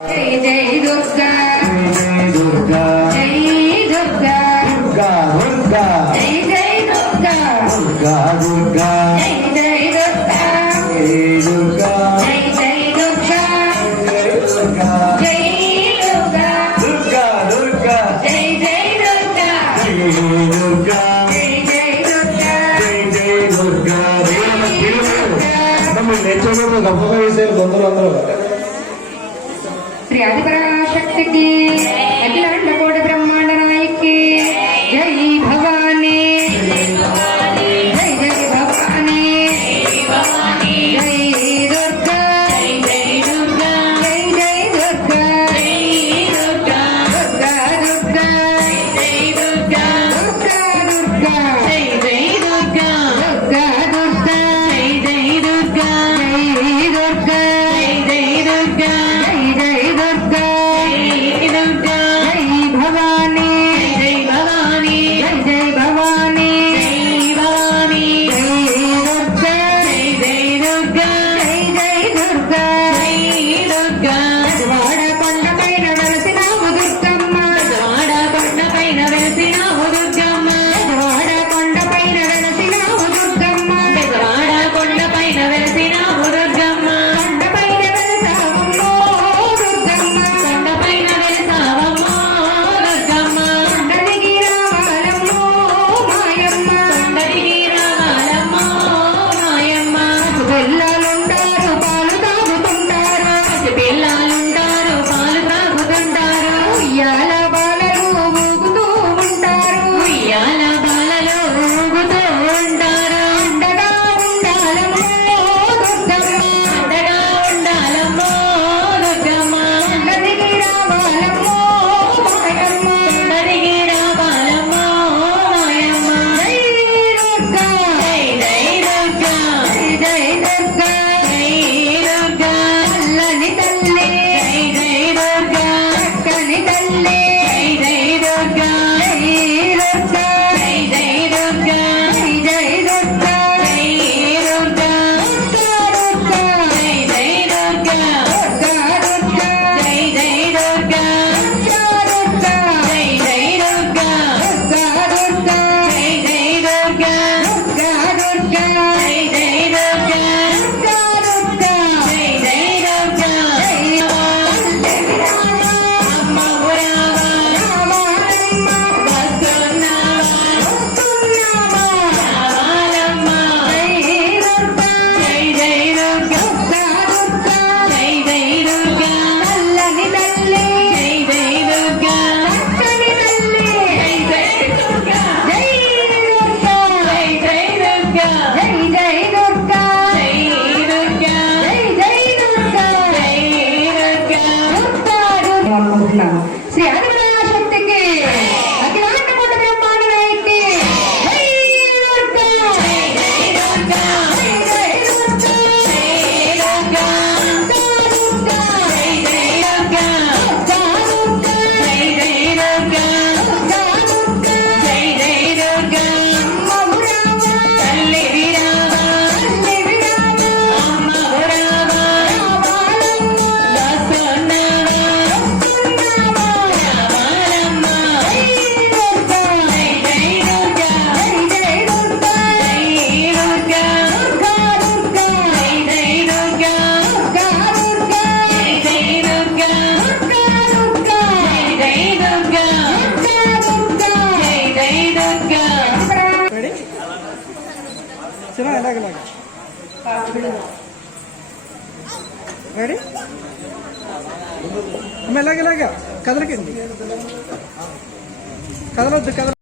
जय जय दुर्गा जय दुर्गा जय दुर्गा दुर्गा दुर्गा जय जय दुर्गा दुर्गा दुर्गा जय जय दुर्गा जय दुर्गा जय जय दुर्गा जय दुर्गा जय दुर्गा दुर्गा दुर्गा जय जय दुर्गा जय दुर्गा जय जय दुर्गा जय जय दुर्गा ನಮ್ಮ ನೆಚ್ಚೋದು ಗಬ್ಬ ವಿಷಯ ಗೊಂದಲ ಅಂದ್ರೆ श्री आदिपराशक्ति की अखिलांड कोटि ब्रह्मांड नायकी जय भवानी जय जय भवानी जय दुर्गा जय दुर्गा जय जय दुर्गा दुर्गा दुर्गा जय दुर्गा दुर्गा दुर्गा जय जय दुर्गा दुर्गा दुर्गा जय जय दुर्गा जय दुर्गा जय दुर्गा श्री आदिपराशक्ति की अखिलांड कोटि ब्रह्मांड नायकी जय दुर्गा जय दुर्गा जय दुर्गा जय दुर्गा दुर्गा जय दुर्गा दुर्गा जय दुर्गा दुर्गा जय दुर्गा अम्मा तल्ली विराम अम्मा రెడీ ఎలాగ కదలకండి కదలొద్దు కదల